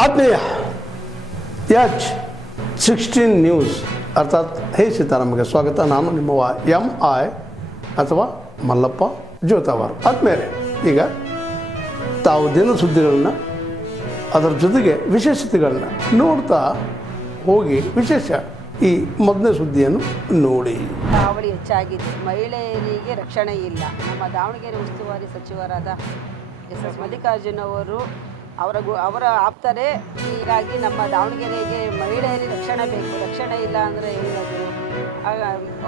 ಆತ್ಮೀಯ H16 news ಅರ್ಥಾತ್ ಹೇ ಸೀತಾರಾಮಗೆ ಸ್ವಾಗತ. ನಾನು ನಿಮ್ಮವ MI ಅಥವಾ ಮಲ್ಲಪ್ಪ ಜೋತಾವಾರ್. ಆದ್ಮೇಲೆ ಈಗ ತಾವು ದಿನ ಸುದ್ದಿಗಳನ್ನ ಅದರ ಜೊತೆಗೆ ವಿಶೇಷತೆಗಳನ್ನ ನೋಡ್ತಾ ಹೋಗಿ ವಿಶೇಷ ಈ ಮೊದಲನೇ ಸುದ್ದಿಯನ್ನು ನೋಡಿ. ಹಾವಳಿ ಹೆಚ್ಚಾಗಿದೆ, ಮಹಿಳೆಯರಿಗೆ ರಕ್ಷಣೆ ಇಲ್ಲ. ನಮ್ಮ ದಾವಣಗೆರೆ ಉಸ್ತುವಾರಿ ಸಚಿವರಾದ ಎಸ್ ಮಲ್ಲಿಕಾರ್ಜುನ್ ಅವರು ಅವರ ಆಪ್ತರೇ ಹೀಗಾಗಿ ನಮ್ಮ ದಾವಣಗೆರೆಗೆ ಮಹಿಳೆಯರಿಗೆ ರಕ್ಷಣೆ ಬೇಕು, ರಕ್ಷಣೆ ಇಲ್ಲ ಅಂದರೆ ಏನದು.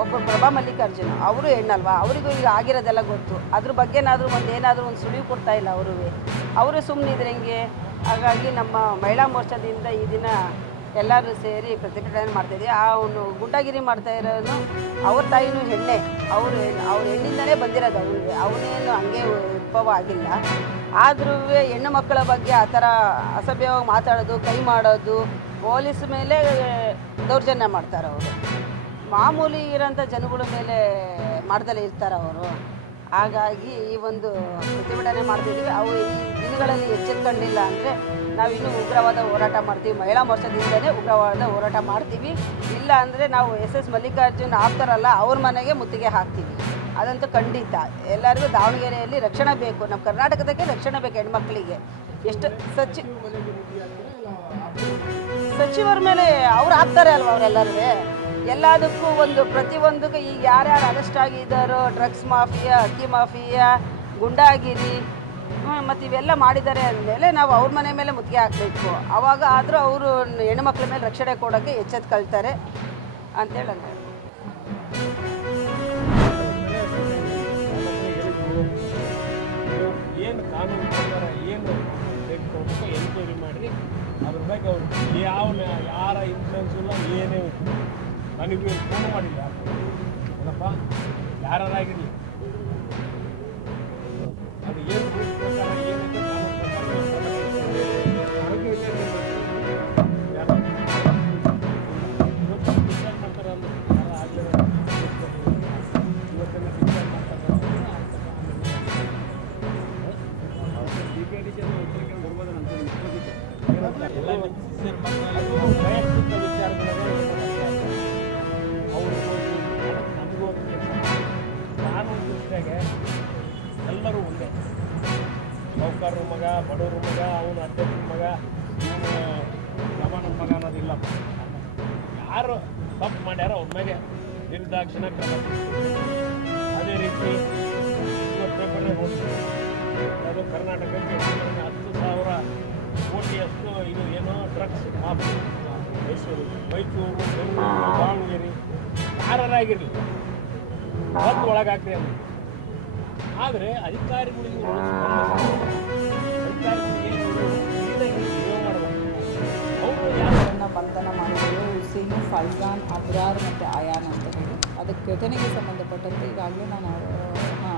ಒಬ್ಬರು ಪ್ರಭಾ ಮಲ್ಲಿಕಾರ್ಜುನ್ ಅವರು ಹೆಣ್ಣಲ್ವಾ, ಅವರಿಗೂ ಈಗ ಆಗಿರೋದೆಲ್ಲ ಗೊತ್ತು. ಅದ್ರ ಬಗ್ಗೆನಾದರೂ ಏನಾದರೂ ಒಂದು ಸುಳಿವು ಕೊಡ್ತಾ ಇಲ್ಲ ಅವರು ಸುಮ್ಮನಿದ್ರೆ ಹೆಂಗೆ. ಹಾಗಾಗಿ ನಮ್ಮ ಮಹಿಳಾ ಮೋರ್ಚಾದಿಂದ ಈ ದಿನ ಎಲ್ಲರೂ ಸೇರಿ ಪ್ರತಿಭಟನೆ ಮಾಡ್ತಾಯಿದ್ದೀವಿ. ಅವನು ಗುಂಡಾಗಿರಿ ಮಾಡ್ತಾ ಇರೋನು ಅವ್ರ ತಾಯಿನೂ ಹೆಣ್ಣೆ, ಅವ್ರ ಹೆಣ್ಣಿಂದಲೇ ಬಂದಿರೋದು. ಅವನೇನು ಹಂಗೆ ಉದ್ಭವ ಆಗಿಲ್ಲ. ಆದ್ರೂ ಹೆಣ್ಣು ಮಕ್ಕಳ ಬಗ್ಗೆ ಆ ಥರ ಅಸಭ್ಯವಾಗಿ ಮಾತಾಡೋದು, ಕೈ ಮಾಡೋದು, ಪೊಲೀಸ್ ಮೇಲೆ ದೌರ್ಜನ್ಯ ಮಾಡ್ತಾರೆ ಅವರು. ಮಾಮೂಲಿ ಇರೋಂಥ ಜನಗಳ ಮೇಲೆ ಮಾಡ್ದಲೇ ಇರ್ತಾರೆ ಅವರು. ಹಾಗಾಗಿ ಈ ಒಂದು ಪ್ರತಿಭಟನೆ ಮಾಡ್ತಿದ್ದೀವಿ. ಅವು ಈ ದಿನಗಳಲ್ಲಿ ಎಚ್ಚೆತ್ಕೊಂಡಿಲ್ಲ ಅಂದರೆ ನಾವಿನ್ನೂ ಉಗ್ರವಾದ ಹೋರಾಟ ಮಾಡ್ತೀವಿ. ಮಹಿಳಾ ಮೋರ್ಚಾದಿಂದಲೇ ಉಗ್ರವಾದ ಹೋರಾಟ ಮಾಡ್ತೀವಿ. ಇಲ್ಲ ಅಂದರೆ ನಾವು ಎಸ್ ಮಲ್ಲಿಕಾರ್ಜುನ್ ಆಪ್ತಾರಲ್ಲ ಅವ್ರ ಮನೆಗೆ ಮುತ್ತಿಗೆ ಹಾಕ್ತೀವಿ. ಅದಂತೂ ಖಂಡಿತ. ಎಲ್ಲರಿಗೂ ದಾವಣಗೆರೆಯಲ್ಲಿ ರಕ್ಷಣೆ ಬೇಕು, ನಮ್ಮ ಕರ್ನಾಟಕದಾಗೆ ರಕ್ಷಣೆ ಬೇಕು ಹೆಣ್ಮಕ್ಳಿಗೆ. ಎಷ್ಟು ಸಚಿವರ ಮೇಲೆ ಅವ್ರು ಹಾಕ್ತಾರೆ ಅಲ್ವ, ಅವರೆಲ್ಲರೂ ಎಲ್ಲದಕ್ಕೂ ಒಂದು ಪ್ರತಿಯೊಂದಕ್ಕೂ ಈಗ ಯಾರ್ಯಾರು ಅರೆಸ್ಟ್ ಆಗಿದ್ದಾರೋ, ಡ್ರಗ್ಸ್ ಮಾಫಿಯಾ, ಅಕ್ಕಿ ಮಾಫಿಯಾ, ಗುಂಡಾಗಿರಿ ಮತ್ತು ಇವೆಲ್ಲ ಮಾಡಿದ್ದಾರೆ ಅಂದಮೇಲೆ ನಾವು ಅವ್ರ ಮನೆ ಮೇಲೆ ಮುತ್ತಿಗೆ ಹಾಕಬೇಕು. ಆವಾಗ ಆದರೂ ಅವರು ಹೆಣ್ಣುಮಕ್ಳ ಮೇಲೆ ರಕ್ಷಣೆ ಕೊಡೋಕ್ಕೆ ಎಚ್ಚೆತ್ಕೊಳ್ತಾರೆ ಅಂತೇಳಿ ಅಂತ. ಏನು ಕಾನೂನು ಪ್ರಕಾರ ಏನು ಎನ್ಕ್ವೈರಿ ಮಾಡಿ ಅದ್ರ ಬಗ್ಗೆ ಅವ್ರು ಯಾರ ಇನ್ಫ್ಲೂಯೆನ್ಸ್ ಇಲ್ಲ, ಏನೇ ನನಗೆ ಫೋನ್ ಮಾಡಿಲ್ಲ ಏನಪ್ಪ ಯಾರಾಗಿರಲಿ. ಅದು ಏನು ರೂಲ್ಸ್ ಪ್ರಕಾರ ಏನಿದೆ ಕಾನೂನು ಪ್ರಕಾರ ಆರೋಗ್ಯ ಯಾರು ಡಿಸ್ಚಾರ್ಜ್ ಮಾಡ್ತಾರೆ ಅಂದ್ರೆ ಯಾರು ಆಗಲಿಲ್ಲ ಇವತ್ತೇನು ಡಿಸ್ಚಾರ್ಜ್ ಮಾಡ್ತಾರೆ ಎಲ್ಲ ವೈಯಕ್ತಿಕ ವಿಚಾರಗಳೇ ಅವರು ನಮಗೂ ಕಾನೂನು ದೃಷ್ಟಿಯಾಗೆ ಎಲ್ಲರೂ ಒಂದೇ. ಸಾಹುಕಾರರ ಮಗ, ಬಡವ್ರ ಮಗ, ಅವನು ಅಧ್ಯಕ್ಷರ ಮಗ, ಇವನು ಯಮನ ಮಗ ಅನ್ನೋದಿಲ್ಲ. ಯಾರು ತಪ್ಪು ಮಾಡ್ಯಾರೋ ಅವ್ರ ಮೇಲೆ ನಿರ್ದಾಕ್ಷಿಣ ಕ್ರಮ. ಅದೇ ರೀತಿ ಇವತ್ತು ಪೇಪರ್ನೇ ನೋಡಿದ್ವಿ, ಅದು ಕರ್ನಾಟಕಕ್ಕೆ 10,000 ಕೋಟಿಯಷ್ಟು ಇದು ಏನೋ ಡ್ರಗ್ಸ್ ಮಾಫಿ ಮೈಸೂರು, ಬೆಂಗಳೂರು, ದಾವಣಗೆರೆ ಯಾರಾಗಿರಲಿ ಬಂದು ಒಳಗಾಗ್ತದೆ ಅಂತ. ಆದರೆ ಅಧಿಕಾರಿಗಳಿಗೆ ಯಾರನ್ನು ಬಂಧನ ಮಾಡಿದರು, ಹುಸೇನು, ಫೈಜಾನ್, ಅಬ್ರಾರ್ ಮತ್ತು ಆಯಾನ್ ಅಂತ ಹೇಳಿ. ಅದಕ್ಕೆ ಘಟನೆಗೆ ಸಂಬಂಧಪಟ್ಟಂತೆ ಈಗಾಗಲೇ ನಾನು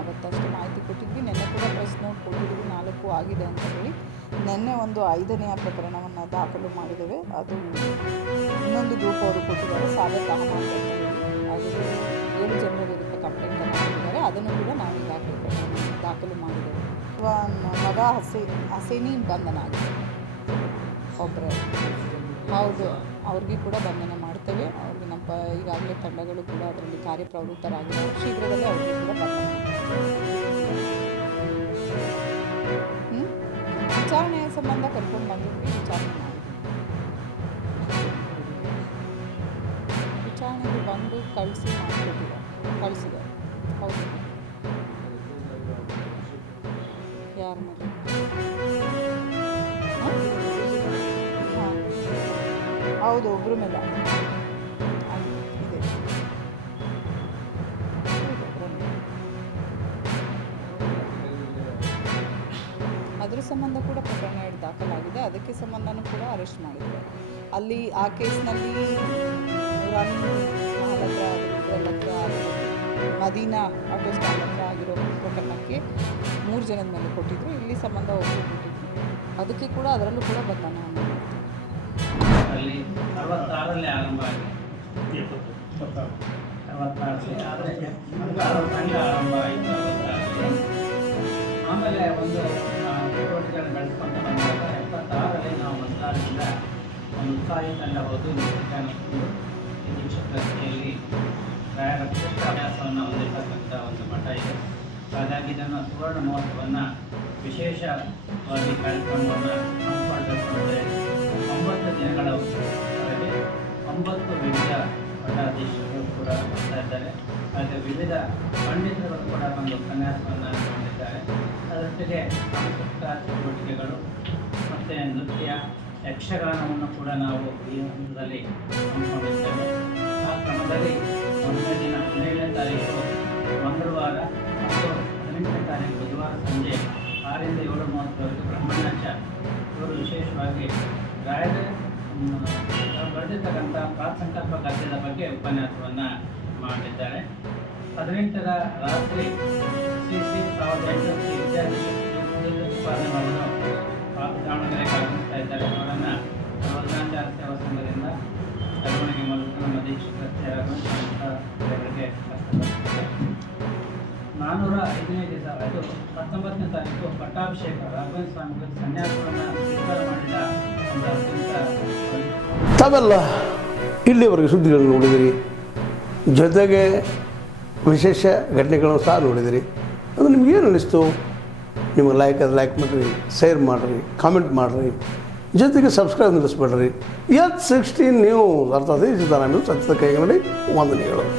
ಅವತ್ತಷ್ಟು ಮಾಹಿತಿ ಕೊಟ್ಟಿದ್ವಿ. ನಿನ್ನೆ ಕೂಡ ಪ್ರೆಸ್ ನೋಟ್ ಕೊಟ್ಟಿದ್ವಿ, 4 ಆಗಿದೆ ಅಂತ ಹೇಳಿ. ನಿನ್ನೆ ಒಂದು 5ನೇ ಪ್ರಕರಣವನ್ನು ದಾಖಲು ಮಾಡಿದ್ದೇವೆ. ಅದು ಇನ್ನೊಂದು ಗ್ರೂಪ್ ಅವರು ಕೊಟ್ಟಿದ್ದಾರೆ, ಸಾದತ್ ಅಹಮದ್ ಅಂತ ಹೇಳಿ. ಅದು 7 ಜನರ ವಿರುದ್ಧ ಕಂಪ್ಲೇಂಟನ್ನು ಮಾಡಿದ್ದಾರೆ. ಅದನ್ನು ಕೂಡ ನಾವು ಈಗಾಗಲೇ ದಾಖಲು ಮಾಡಿದ್ದೇವೆ. ಮಗ ಹಸೇನಿ ಬಂಧನ ಆಗಿದೆ, ಒಬ್ಬರೇ. ಹೌದು, ಅವ್ರಿಗೆ ಕೂಡ ಬಂಧನ ಮಾಡ್ತೇವೆ. ಅವ್ರಿಗೆ ನಮ್ಮ ಈಗಾಗಲೇ ತಂಡಗಳು ಕೂಡ ಅದರಲ್ಲಿ ಕಾರ್ಯಪ್ರವೃತ್ತರಾಗಿದ್ದಾರೆ. ಶೀಘ್ರದಲ್ಲೇ ಅವ್ರಿಗೆ ಕೂಡ ಬಂಧನ ವಿಚಾರಣೆಯ ಸಂಬಂಧ ಕರ್ಕೊಂಡು ಬಂದಿದ್ವಿ. ವಿಚಾರಣೆಗೆ ಬಂದು ಕಳಿಸಿದ್ದಾರೆ. ಹೌದು, ಯಾರ ಮೇಲೆ? ಹಾಂ, ಹೌದು, ಒಬ್ಬರ ಮೇಲೆ ಇದೆ. ಅದ್ರ ಸಂಬಂಧ ಕೂಡ ಪ್ರಕರಣ ದಾಖಲಾಗಿದೆ. ಅದಕ್ಕೆ ಸಂಬಂಧನೂ ಕೂಡ ಅರೆಸ್ಟ್ ಮಾಡಿದ್ದಾರೆ. ಅಲ್ಲಿ ಆ ಕೇಸ್ನಲ್ಲಿ ರಾಣಿ ಮಹಲ್ ಹತ್ರ ಮದೀನಾ ಆಟೋ ಸ್ಟ್ಯಾಂಡ್ ಹತ್ರ ಆಗಿರೋ ಪ್ರಕರಣಕ್ಕೆ 3 ಜನದ ಮೇಲೆ ಕೊಟ್ಟಿದ್ರು. ಇಲ್ಲಿ ಸಂಬಂಧ ಒಬ್ಬರು ಕೊಟ್ಟಿದ್ರು. ಅದಕ್ಕೆ ಕೂಡ ಅದರಲ್ಲೂ ಕೂಡ ಬಂಧನ ಮಾಡ್ತಾರೆ. ಆರಂಭ ಆಗಿ 66 ಆರಂಭ ಆಯಿತು. ಆಮೇಲೆ ಒಂದು ಚಟುವಟಿಕೆಗಳನ್ನು ಬೆಳೆಸ್ಕೊಂತ ಬಂದಾಗ 76ರಲ್ಲಿ ನಾವು 16 ಒಂದು ಉತ್ಸಾಹಿ ತಂಡ ಹೋದು ನಿತ್ಯಾನಂದರು ಈ ದೀಕ್ಷಾಪ್ರತಿಯಲ್ಲಿ ರಾಯರ ಶ್ರೇಷ್ಠ ಅಭ್ಯಾಸವನ್ನು ಹೊಂದಿರತಕ್ಕಂಥ ಒಂದು ಮಠ ಇದೆ. ಹಾಗಾಗಿ ಇದನ್ನು ಸುವರ್ಣ ಮಹೋತ್ಸವವನ್ನು ವಿಶೇಷವಾಗಿ ಕಾರ್ಯಕ್ರಮವನ್ನು ಹಮ್ಮಿಕೊಳ್ಬೇಕು ಅಂದರೆ 9 ದಿನಗಳವರೆಗೆ 9 ವಿವಿಧ ಮಠಾಧೀಶರು ಕೂಡ ಬರ್ತಾ ಇದ್ದಾರೆ. ಹಾಗೆ ವಿವಿಧ ಪಂಡಿತರು ಕೂಡ ಒಂದು ಉಪನ್ಯಾಸವನ್ನು ಮಾಡಿದ್ದಾರೆ. ಅದರೊಟ್ಟಿಗೆ ಸಾಂಸ್ಕೃತಿಕ ಚಟುವಟಿಕೆಗಳು ಮತ್ತು ನೃತ್ಯ, ಯಕ್ಷಗಾನವನ್ನು ಕೂಡ ನಾವು ಈ ಹಂತದಲ್ಲಿ ಹಮ್ಮಿಕೊಂಡಿದ್ದೇವೆ. ಆ ಕ್ರಮದಲ್ಲಿ 1ನೇ ದಿನ 17ನೇ ತಾರೀಕು ಮಂಗಳವಾರ ಮತ್ತು 18ನೇ ತಾರೀಕು ಬುಧವಾರ ಸಂಜೆ 6ರಿಂದ 7:30ವರೆಗೆ ಬ್ರಹ್ಮಣ್ಯಾಚಾರ್ಯ ಇವರು ವಿಶೇಷವಾಗಿ ರಾಯರ ಬರೆದಿರ್ತಕ್ಕಂಥ ಪ್ರಾಸಂಕಲ್ಪ ಗದ್ಯದ ಬಗ್ಗೆ ಉಪನ್ಯಾಸವನ್ನು ಮಾಡಿದ್ದಾರೆ. 18ರ ರಾತ್ರಿ ಶ್ರೀ 1800 ಉತ್ಪಾದನೆ ಮಾಡಲು ದಾವಣಗೆರೆಗೆ ಆಗಮಿಸ್ತಾ ಇದ್ದಾರೆ. ಅವರನ್ನು ರೋಜನಾಚಾರ ಸೇವಾ ಸಂಘದಿಂದ ಬೆಳವಣಿಗೆ ಮೂಲಕ ನಮ್ಮ ದೀಕ್ಷಿತರಿಗೆ 405ನೇ ದಿವಸ ಅದು 19ನೇ ತಾರೀಕು ಪಟ್ಟಾಭಿಷೇಕ ರಾಘವೇಂದ್ರ ಸ್ವಾಮಿಗಳು ಸನ್ಯಾಸವನ್ನು ಸ್ವೀಕಾರ ಮಾಡಿದ ಒಂದು ಅತ್ಯಂತ ತಾವೆಲ್ಲ ಇಲ್ಲಿವರೆಗೆ ಸುದ್ದಿಗಳನ್ನು ನೋಡಿದಿರಿ, ಜೊತೆಗೆ ವಿಶೇಷ ಘಟನೆಗಳನ್ನು ಸಹ ನೋಡಿದಿರಿ. ಅದು ನಿಮಗೇನು ಅನ್ನಿಸ್ತು? ನಿಮಗೆ ಲೈಕ್ ಮಾಡಿರಿ, ಶೇರ್ ಮಾಡಿರಿ, ಕಾಮೆಂಟ್ ಮಾಡಿರಿ, ಜೊತೆಗೆ ಸಬ್ಸ್ಕ್ರೈಬ್ ನಿಲ್ಲಿಸ್ಬೇಡ್ರಿ. H16 ನ್ಯೂಸ್ ಅರ್ಥಾತ್ ಈ ಸಿದ್ದರಾಮಯ್ಯ ಸತ್ಯದ ಕೈಗನ್ನಡಿ ವಂದನೆಗಳು.